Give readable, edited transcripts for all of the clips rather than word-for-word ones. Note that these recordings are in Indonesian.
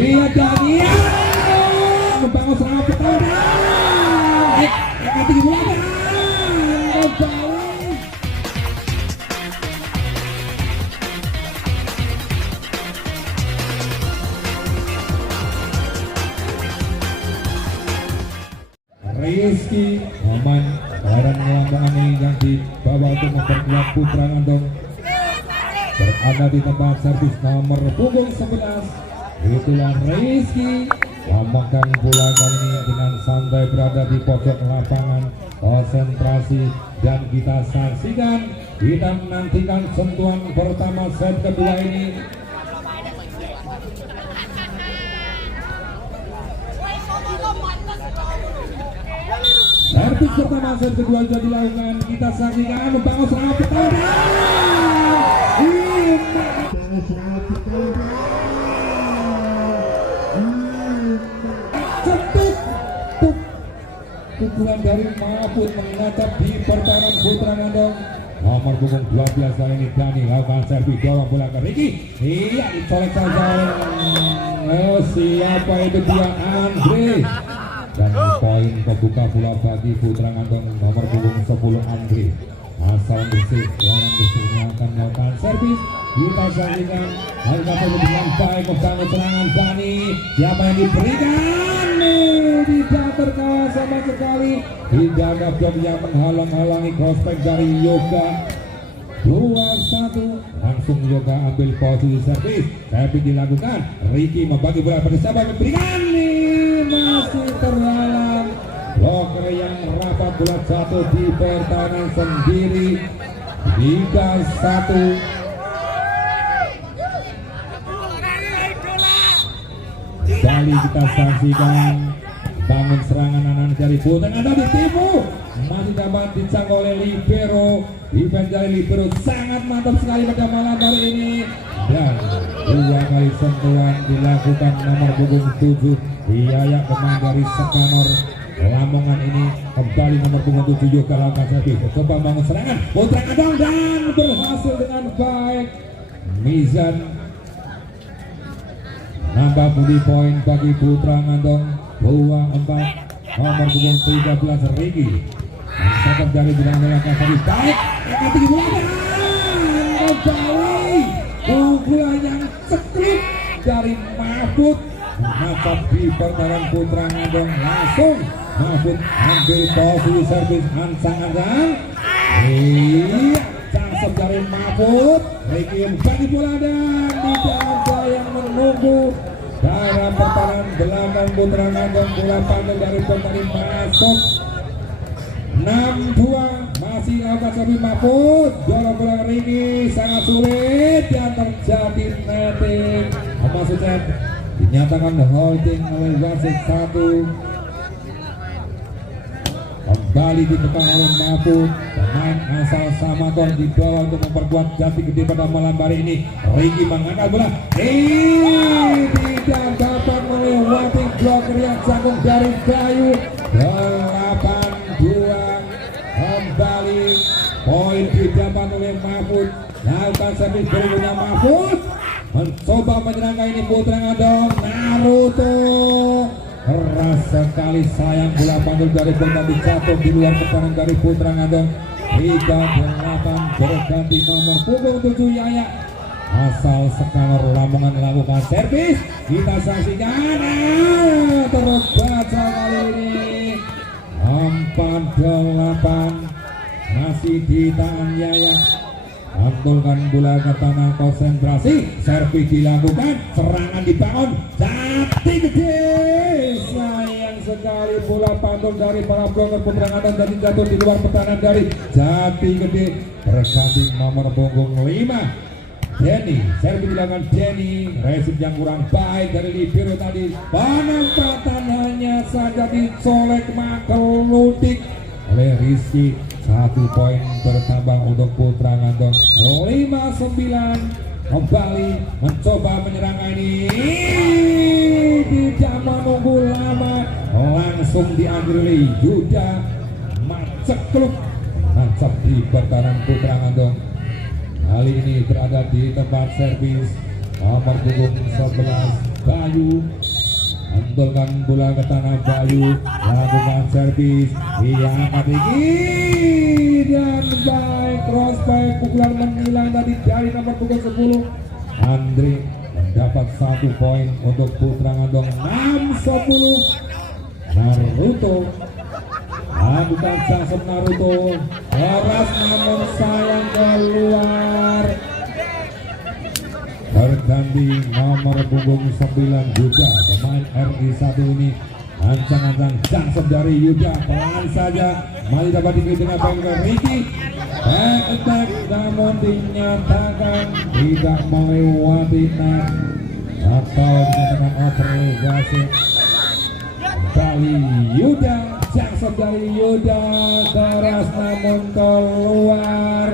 Iya Daniel membangun serangan pertahanan. Angkat tinggi bola kembali. Rizky aman barang melambangkan ini yang dibawa untuk memperkuat Putra Ngandong berada di tempat servis nomor punggung 11. Itulah Rizky lambangkan bola kali ini dengan santai berada di pojok lapangan, konsentrasi, dan kita saksikan, kita menantikan sentuhan pertama set kedua ini. Servis pertama set kedua sudah dilakukan, kita saksikan membangun serangan pertahanan. Pukulan dari Mahfud menatap di pertahanan Putra Ngandong. Nomor punggung 12 kali ini Dani lakukan servis dorong bola ke Ricky. Iya dicolek saja. Siapa itu dia? Andre. Dan poin kebuka pula bagi Putra Ngandong nomor punggung 10 Andre. Asal bersih, lawan bersihnya akan melakukan servis. Kita saksikan hal kata dengan baik membangun serangan Dani. Siapa yang diberikan? Tidak terkalah sama sekali. Tidak ada blok yang menghalang-halangi prospek dari Yoga. 2-1 langsung Yoga ambil posisi servis. Servis dilakukan. Ricky membagi bola pada siapa yang diberikan? Masih terhalang. Bloker yang rapat, bola jatuh di pertahanan sendiri. 3-1. Kali kita saksikan bangun serangan anak dari Putra Ngandong di timur masih dapat dicangkul oleh libero. Defense dari libero sangat mantap sekali pada malam hari ini, dan 2 kali sentuhan dilakukan nomor punggung 7 Yaya pemain dari Sekanor Lamongan ini. Kembali nomor punggung 7 Yoga lakukan servis, coba bangun serangan Putra Ngandong dan berhasil dengan baik. Mizan nambah budi poin bagi Putra Ngandong 2-4. Nomor punggung 13 Ricky mencatat dari bilang melangkah servis baik. Angkat tinggi bola kembali. Pukulan yang cekluk dari Mahfud menatap di pertahanan Putra Ngandong. Langsung Mahfud ambil posisi servis ancang-ancang. Iya, cangkep dari Mahfud. Ricky bagi bola dan tidak ada yang menunggu. Dalam pertahanan belakang Putra Ngandong, bola pantul dari pemain masuk. 6-2 masih lakukan servis Mahfud. Dorong bola Ricky sangat sulit dan terjadi netting. Maksudnya dinyatakan holding oleh wasit 1. Kembali ditekan oleh Mahfud. Pemain asal Samator dibawa untuk memperkuat Jati Gede pada malam hari ini. Ricky mengangkat bola. Tidak dapat melewati bloker yang canggung dari Bayu. 8-2. Kembali poin didapat oleh Mahfud. Lakukan servis berikutnya Mahfud. Mencoba menyerang ini Putra Ngandong. Naruto. Keras sekali, sayang bola pantul dari bola jatuh di luar pertahanan dari Putra Ngandong. 3-8 berganti nomor punggung 7 Yaya asal Sekanor Lamongan lakukan servis. Kita saksikan terbaca kali ini 4-8 masih di tangan Yaya. Pantulkan bola ke tanah, konsentrasi, servis dilakukan, serangan dibangun, Jati Gede. Sayang sekali bola pantul dari para bloker Putra Ngandong dan jatuh di luar pertahanan dari Jati Gede. Berganti nomor punggung 5 Denny. Servis dilakukan Denny. Resip yang kurang baik dari libero tadi. Penempatan hanya saja dicolek makeludik oleh Rizky. 1 poin bertambah untuk Putra Ngandong. 5-9. Kembali mencoba menyerang ini. Tidak menunggu lama, langsung diambil oleh Yuda Macekluk. Nancap di pertahanan Putra Ngandong. Kali ini berada di tempat servis nomor punggung 11 Bayu, antulkan bola ke tanah Bayu, lakukan servis, ia angkat tinggi dan baik cross baik, pukulan menghilang tadi dari nomor punggung 10 Andre mendapat 1 poin untuk Putra Ngandong. 6-10 Naruto lakukan jangkep Naruto, keras namun sayang keluar. Berganti nomor punggung 9 Yuda, pemain RI1 ini ancang-ancang jangkep dari Yuda, pelan saja masih dapat dikit dengan baik Ricky. Back attack namun dinyatakan tidak melewati net atau dinyatakan overgasi. Kali Yuda, jangkep dari Yuda, keras namun keluar.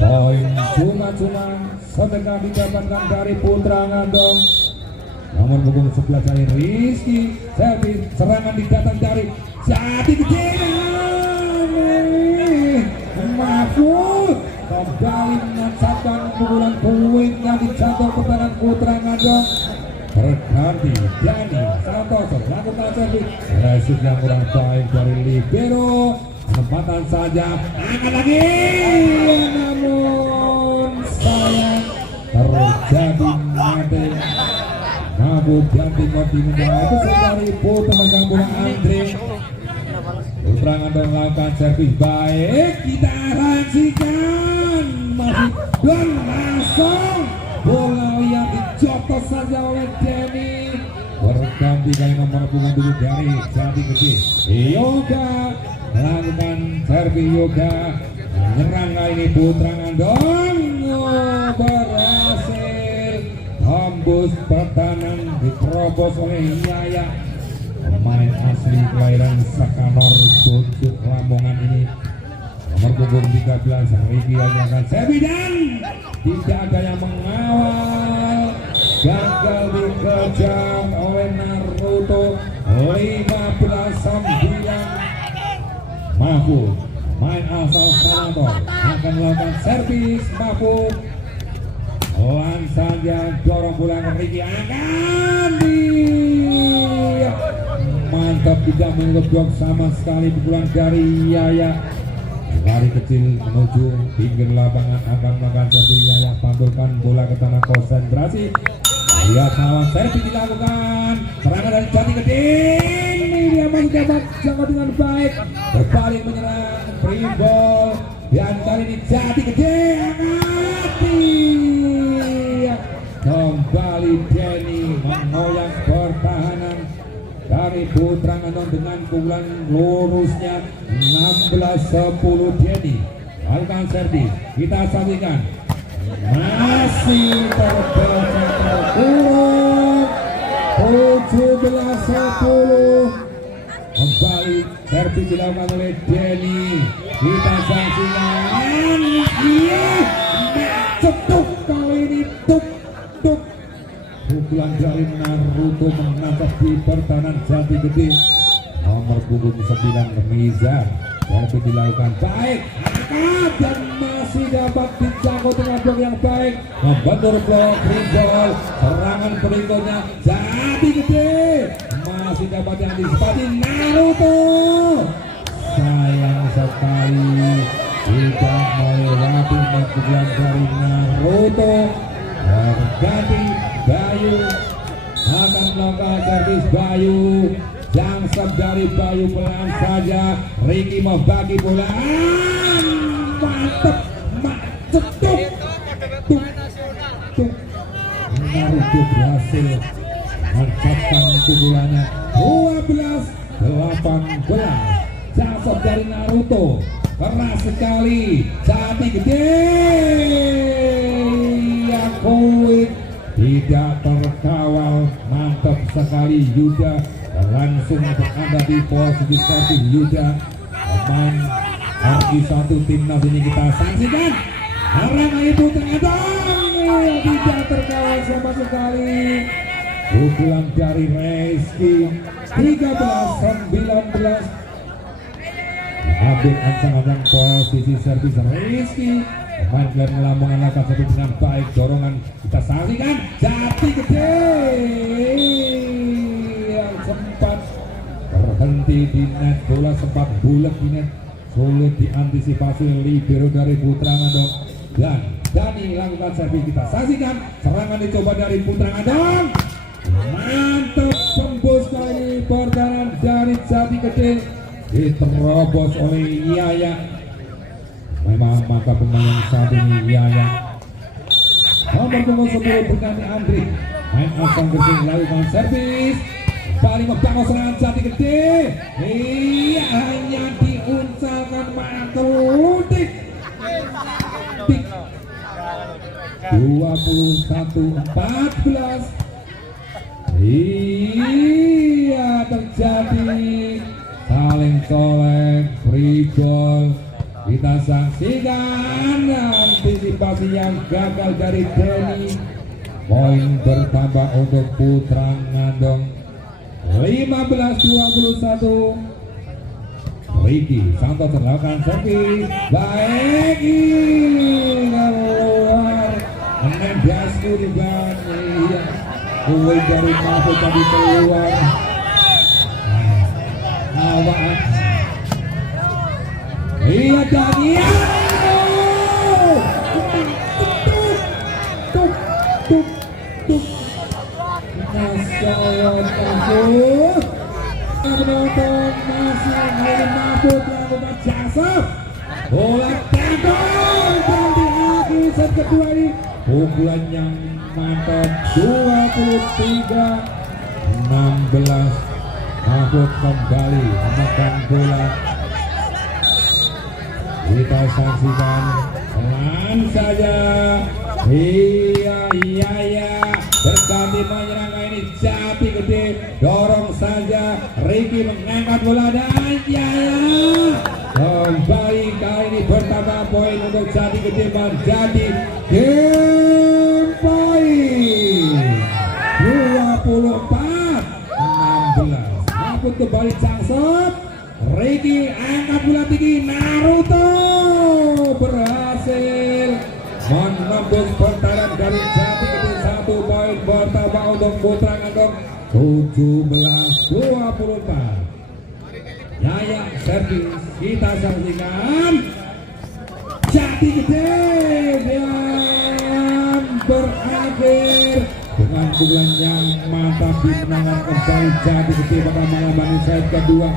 Poin cuma-cuma sedekah didapatkan dari Putra Ngandong. Nomor punggung 11 dari Rizky, servis serangan didatang dari Jati Gede. Mahfud kembali mencatatkan pukulan poin yang dijatuh ke tangan Putra Ngandong. Berganti Dani Santoso lakukan servis, resip yang kurang baik dari libero, kesempatan saja angkat lagi namun sayang terjadi mati. Kemudian timur dimulai itu dari Putra megang bola Andre. Putra Ngandong lakukan servis baik, kita saksikan masih berlangsung. Bola yang dicotos saja oleh Denny. Berganti dari nomor punggung 7 dari Jati Gede. Yoga melakukan servis, Yoga menyerang kali ini Putra Ngandong berhasil tembus pertahanan, diterobos oleh Yaya, pemain asli kelahiran Sakanor Bujuk Lamongan ini. Nomor punggung 13 Riki akan servis dan tidak ada yang mengawal, gagal dikejar oleh Naruto. 15-9 Mahfud, main asal Sanator akan melakukan servis. Mahfud pelan saja dorong bola ke Riki, akan mantap, tidak menutup blok sama sekali pukulan dari Yaya. Lari kecil menuju pinggir lapangan akan melakukan servis. Yaya pantulkan bola ke tanah, konsentrasi. Lihat lawan servis dilakukan, serangan dari Jati Gede. Ini dia masih dapat jangkau dengan baik, berbalik menyerang free ball dan kali ini Jati Gede kembali Denny mengoyak pertahanan dari Putra Ngandong dengan pukulan lurusnya. 16-10 Denny lakukan servis, kita saksikan masih terkurung. 17-10 kembali servis dilakukan oleh Denny, kita saksikan. Cetuk kali ini tuk pukulan dari Naruto menangkap di pertahanan Jati Gede. Nomor punggung 9 Miza, servis dilakukan baik, angkat dan masih dapat dijangkau dengan blok yang baik, membentur blok ribol. Serangan berikutnya Jati Gede masih dapat yang disepati Naruto, sayang sekali tidak melewati pukulan dari Naruto. Berganti Bayu akan melakukan servis. Bayu, jangkep dari Bayu pelan saja. Ricky membagi bola, mantep, cetuk. Naruto berhasil mencapkan pukulannya. 12-18 jangkep dari Naruto, keras sekali. Jati Gede yang kuat, tidak terkawal, mantap sekali Yuda langsung berada di posisi servis. Yuda pemain RI1 timnas ini, kita saksikan serangan itu tidak terkawal sama sekali. Pukulan dari Rizky. 13-19 ambil ancang-ancang posisi servis Rizky Pemain Glenn Lamongan lakukan satu dengan baik, dorongan kita saksikan Jati Gede yang sempat terhenti di net, bola sempat bulat di net, sulit diantisipasi libero dari Putra Ngandong dan Dani lakukan servis. Kita saksikan serangan dicoba dari Putra Ngandong, mantap tembus kali ini pertahanan dari Jati Gede, diterobos oleh Yaya. Memang maka pemain yang satu ini Yaya. Nomor punggung 10 berganti Andri, main asal Gresik lakukan servis, kembali membangun serangan Jati Gede. Iya, hanya diuncalkan Matutik. 21-14. Iya, terjadi saling colek, free ball. Kita saksikan antisipasi yang gagal dari Denny. Poin bertambah untuk Putra Ngandong 15-21. Ricky Santos melakukan servis baik, ini keluar menembus di bawah. Kue dari Mahfud tadi keluar. Awak iya Daniel tuk Nasional Mahfud penonton masih ingin Mahfud melakukan jasa bola tendang dan di akhir set kedua ini pukulan yang mantap 23-16. Mahfud kembali menekan bola. Kita saksikan pelan saja. Iya berganti menyerang ini Jati Gede, dorong saja Ricky mengangkat bola dan Yaya kembali. Kali ini bertambah poin untuk Jati Gede menjadi game point 24-16. Mahfud kembali jangsep, Ricky angkat bola tinggi, Naruto berhasil menembus pertahanan dari Jati Gede. 1 poin bertambah untuk Putra Ngandong 17-24. Yaya servis, kita saksikan Jati Gede yang berakhir dengan pukulan yang mantap, dimenangkan kembali Jati Gede pada malam ini set kedua